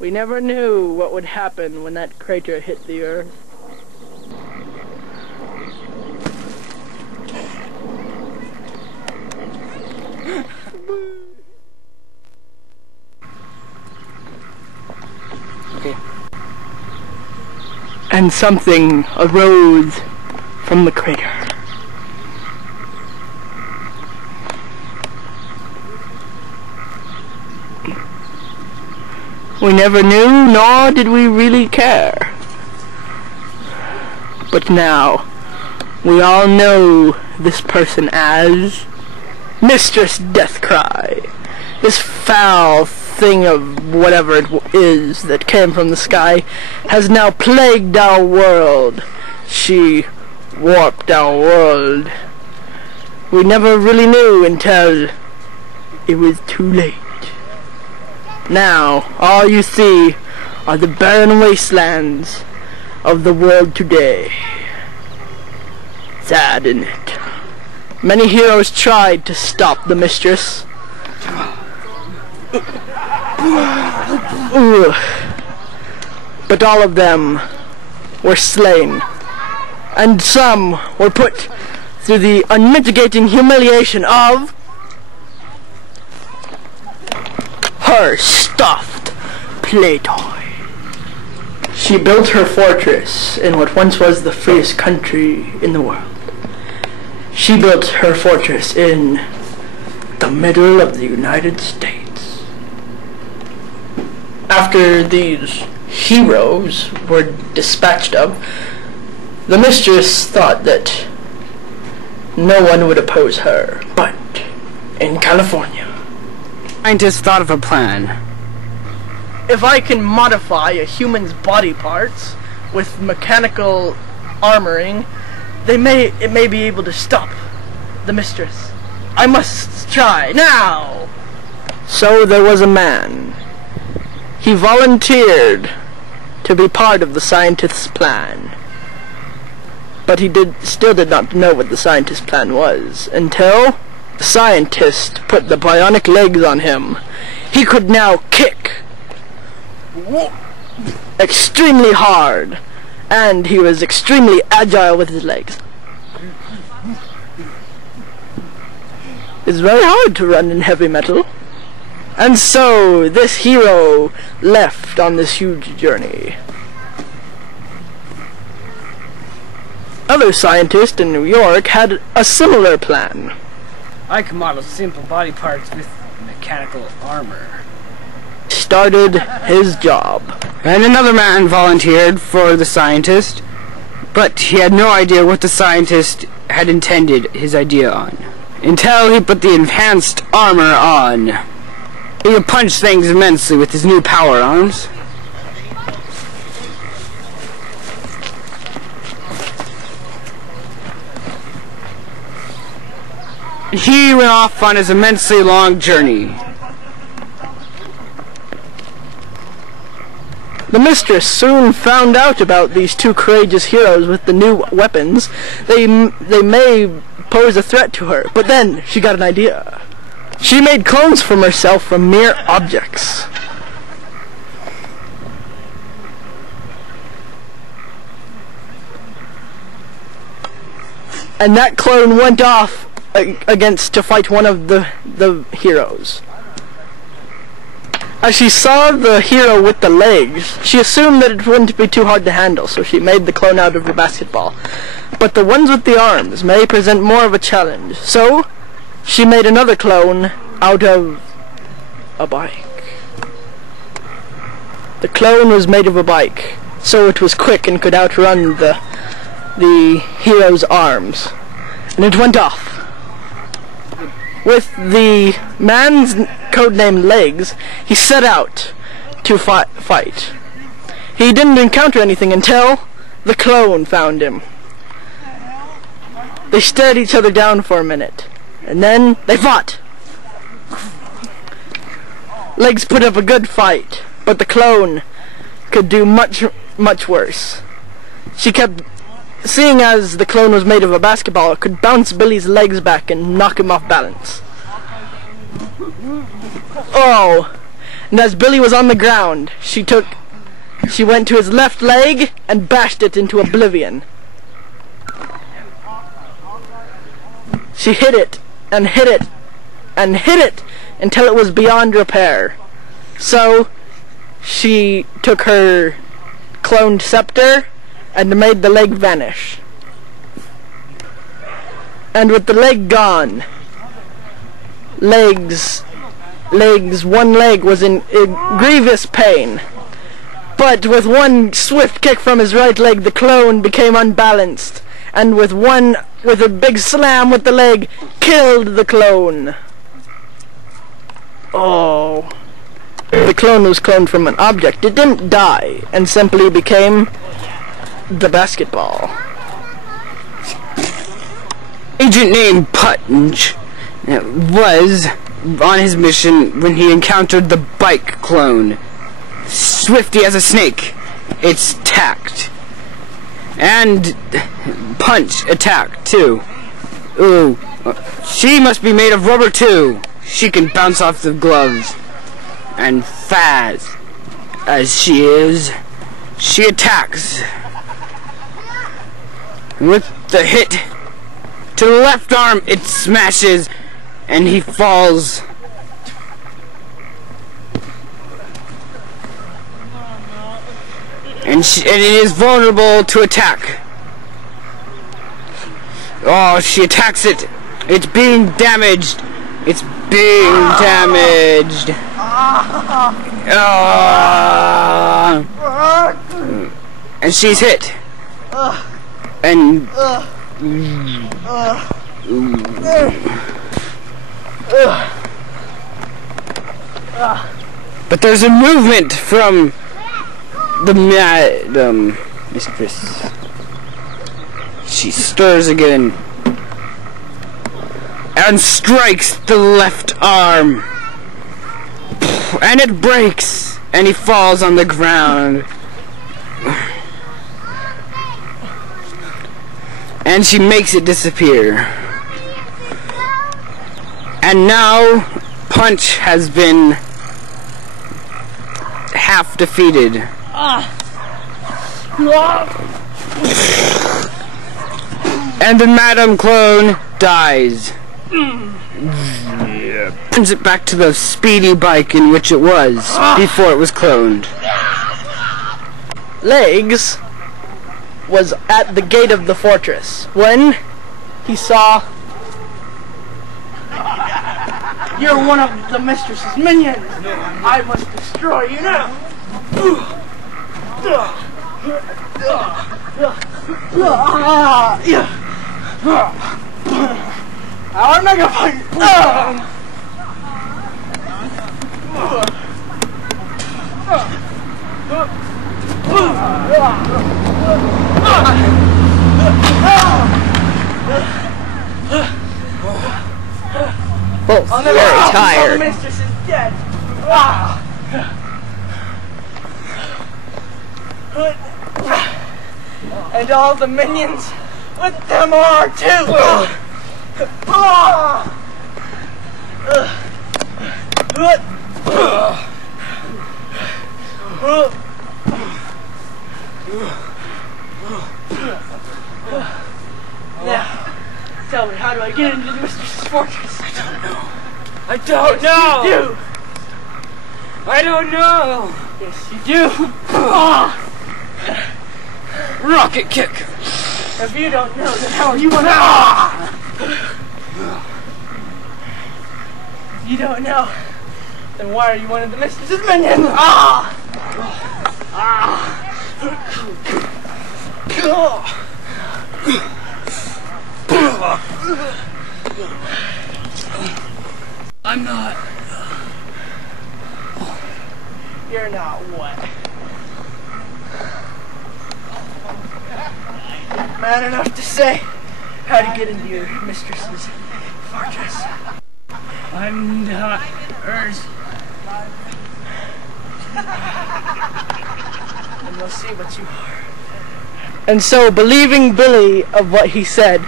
We never knew what would happen when that crater hit the Earth. Okay. And something arose from the crater. We never knew, nor did we really care. But now, we all know this person as Mistress Deathcry. This foul thing of whatever it is that came from the sky has now plagued our world. She warped our world. We never really knew until it was too late. Now, all you see are the barren wastelands of the world today. Sad, isn't it? Many heroes tried to stop the mistress. But all of them were slain. And some were put through the unmitigating humiliation of her stuffed play toy. She built her fortress in what once was the freest country in the world. She built her fortress in the middle of the United States. After these heroes were dispatched of, the mistress thought that no one would oppose her. But in California, Scientists thought of a plan. if I can modify a human's body parts with mechanical armoring, it may be able to stop the mistress. I must try now. So there was a man. He volunteered to be part of the scientist's plan. But he still did not know what the scientist's plan was until the scientist put the bionic legs on him. He could now kick extremely hard, and he was extremely agile with his legs. It's very hard to run in heavy metal. And so this hero left on this huge journey. Other scientists in New York had a similar plan. I can model simple body parts with mechanical armor. Started his job. And another man volunteered for the scientist, but he had no idea what the scientist had intended his idea on, until he put the enhanced armor on. He could punch things immensely with his new power arms. He went off on his immensely long journey. The mistress soon found out about these two courageous heroes with the new weapons. They may pose a threat to her, but then she got an idea. She made clones from herself from mere objects. And that clone went off to fight one of the heroes. As she saw the hero with the legs, she assumed that it wouldn't be too hard to handle, so she made the clone out of a basketball. But the ones with the arms may present more of a challenge, so she made another clone out of a bike. The clone was made of a bike, so it was quick and could outrun the hero's arms. And it went off. With the man's codename Legs, he set out to fight. He didn't encounter anything until the clone found him. They stared each other down for a minute, and then they fought. Legs put up a good fight, but the clone could do much, much worse. She kept seeing as the clone was made of a basketball, it could bounce Billy's legs back and knock him off balance. Oh, and as Billy was on the ground, she went to his left leg and bashed it into oblivion. She hit it, and hit it, and hit it, until it was beyond repair. So, she took her cloned scepter, and made the leg vanish. And with the leg gone, one leg was in grievous pain. But with one swift kick from his right leg, the clone became unbalanced, and with a big slam with the leg, killed the clone. Oh. The clone was cloned from an object. It didn't die, and simply became the basketball. Agent named Punch was on his mission when he encountered the bike clone. Swifty as a snake, it's tacked. And Punch attacked too. Ooh, she must be made of rubber too. She can bounce off the gloves. And fast as she is, she attacks. With the hit to the left arm, it smashes, and he falls. And it is vulnerable to attack. Oh, she attacks it. It's being damaged. It's being damaged. And she's hit. And but there's a movement from the mistress. She stirs again and strikes the left arm, and it breaks, and he falls on the ground. And she makes it disappear. And now Punch has been half defeated. And the Madam Clone dies. Turns it back to the speedy bike in which it was before it was cloned. Legs was at the gate of the fortress when he saw, "You're one of the mistress's minions. I must destroy you now." I want to make a fight. Both very tired. The mistress is dead. And all the minions with them are too. Now, tell me, how do I get into the mistress's fortress? I don't know. I don't know. You do. I don't know. Yes, you do. Rocket kick. If you don't know, then how are you gonna? If you don't know, then why are you one of the mistress's minions? I'm not. You're not what? Man enough to say how to get into your mistress's fortress. I'm not hers. And we'll see what you are. And so, believing Billy of what he said,